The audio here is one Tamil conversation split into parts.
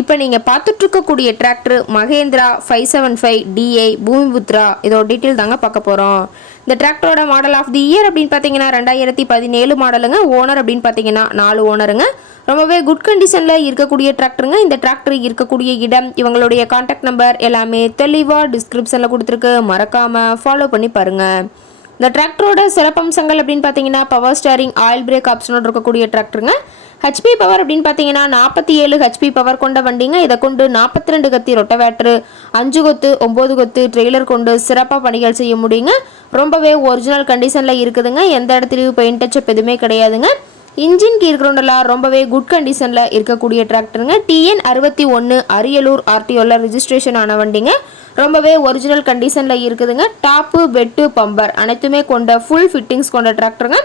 இப்போ நீங்கள் பார்த்துட்ருக்கக்கூடிய tractor Mahindra five seven five DI Bhoomiputra. இதோட டீட்டெயில் தாங்க பார்க்க போகிறோம் இந்த டிராக்டரோட மாடல் ஆஃப் தி இயர் அப்படின்னு பார்த்தீங்கன்னா ரெண்டாயிரத்தி பதினேழு மாடலுங்க ஓனர் அப்படின்னு பார்த்தீங்கன்னா நாலு ஓனருங்க ரொம்பவே குட் கண்டிஷனில் இருக்கக்கூடிய டிராக்டருங்க இந்த டிராக்டர் இருக்கக்கூடிய இடம் இவங்களுடைய காண்டாக்ட் நம்பர் எல்லாமே தெளிவாக டிஸ்கிரிப்ஷனில் கொடுத்துருக்கு. மறக்காமல் ஃபாலோ பண்ணி பாருங்கள் இந்த டிராக்டரோட சிறப்பம்சங்கள் அப்படின்னு பார்த்தீங்கன்னா பவர் ஸ்டேரிங் ஆயில் பிரேக் ஆப்ஷனோட இருக்கக்கூடிய டிராக்டருங்க ஹெச்பி பவர் அப்படின்னு பார்த்தீங்கன்னா நாற்பத்தி ஏழு ஹெச்பி பவர் கொண்ட வண்டிங்க. இதை கொண்டு நாற்பத்தி ரெண்டு கத்தி ரொட்டவேட்ரு அஞ்சு கொத்து ஒம்பது கொத்து ட்ரெய்லர் கொண்டு சிறப்பாக பணிகள் செய்ய முடியுங்க. ரொம்பவே ஒரிஜினல் கண்டிஷனில் இருக்குதுங்க. எந்த இடத்துலையும் பெயிண்ட் டச்சப் எதுவுமே கிடையாதுங்க. இன்ஜின் கீர் கிரவுண்டெல்லாம் ரொம்பவே குட் கண்டிஷனில் இருக்கக்கூடிய டிராக்டருங்க டிஎன் அறுபத்தி ஒன்று அரியலூர் ஆர்டிஓவில் ரிஜிஸ்ட்ரேஷன் ஆன வண்டிங்க. ரொம்பவே ஒரிஜினல் கண்டிஷனில் இருக்குதுங்க. டாப்பு பெட்டு பம்பர் அனைத்துமே கொண்ட ஃபுல் ஃபிட்டிங்ஸ் கொண்ட டிராக்டருங்க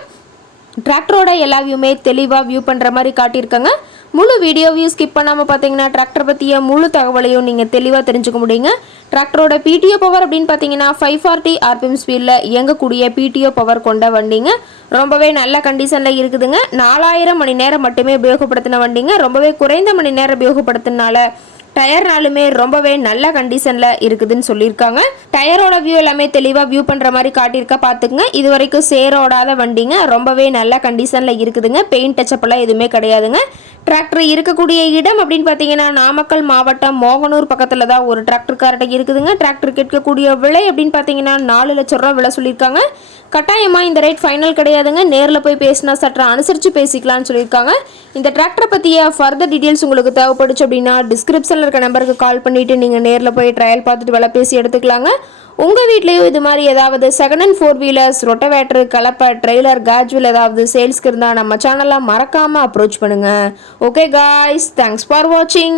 டிராக்டரோட எல்லா வியூமே தெளிவாக வியூ பண்ணுற மாதிரி காட்டியிருக்காங்க. முழு வீடியோ ஸ்கிப் பண்ணாமல் பார்த்தீங்கன்னா டிராக்டர் பற்றிய முழு தகவலையும் நீங்கள் தெளிவாக தெரிஞ்சுக்க முடியுங்க. டிராக்டரோட பிடிஓ பவர் அப்படின்னு பார்த்தீங்கன்னா ஃபைவ் ஃபார்ட்டி ஆர்பிஎம் ஸ்பீடில் இயங்கக்கூடிய பிடிஓ பவர் கொண்ட வண்டிங்க. ரொம்பவே நல்ல கண்டிஷனில் இருக்குதுங்க. நாலாயிரம் மணி நேரம் மட்டுமே உபயோகப்படுத்தின வண்டிங்க. ரொம்பவே குறைந்த மணி நேரம் உபயோகப்படுத்தினால டயர்னாலுமே ரொம்பவே நல்ல கண்டிஷனில் இருக்குதுன்னு சொல்லியிருக்காங்க. டயரோட வியூ எல்லாமே தெளிவாக வியூ பண்ணுற மாதிரி காட்டியிருக்கா பார்த்துக்குங்க இது வரைக்கும் சேரோடாத வண்டிங்க ரொம்பவே நல்ல கண்டிஷனில் இருக்குதுங்க. பெயிண்ட் டச்சப்பெல்லாம் எதுவுமே கிடையாதுங்க. டிராக்டர் இருக்கக்கூடிய இடம் அப்படின்னு பார்த்தீங்கன்னா நாமக்கல் மாவட்டம் மோகனூர் பக்கத்தில் தான் ஒரு டிராக்டர் இருக்குதுங்க. டிராக்டர் கேட்கக்கூடிய விலை அப்படின்னு பார்த்தீங்கன்னா நாலு லட்சம் ரூபா விலை சொல்லியிருக்காங்க. கட்டாயமாக இந்த ரேட் ஃபைனல் கிடையாதுங்க. நேரில் போய் பேசினா சற்று அனுசரித்து பேசிக்கலாம்னு சொல்லியிருக்காங்க. இந்த டிராக்டரை பற்றிய ஃபர்தர் டீட்டெயில்ஸ் உங்களுக்கு தேவைப்படுச்சு அப்படின்னா டிஸ்கிரிப்ஷனில் இருக்க நம்பருக்கு கால் பண்ணிவிட்டு நீங்கள் நேரில் போய் ட்ரையல் பார்த்துட்டு வில பேசி எடுத்துக்கலாங்க. உங்கள் வீட்லேயும் இது மாதிரி ஏதாவது second hand four wheelers rotavator கலப்பை ட்ரெய்லர் கேஜுவல் ஏதாவது சேல்ஸ்க்கு இருந்தால் நம்ம சேனலை மறக்காமல் அப்ரோச் பண்ணுங்கள் ஓகே காய்ஸ் தேங்க்ஸ் ஃபார் வாட்சிங்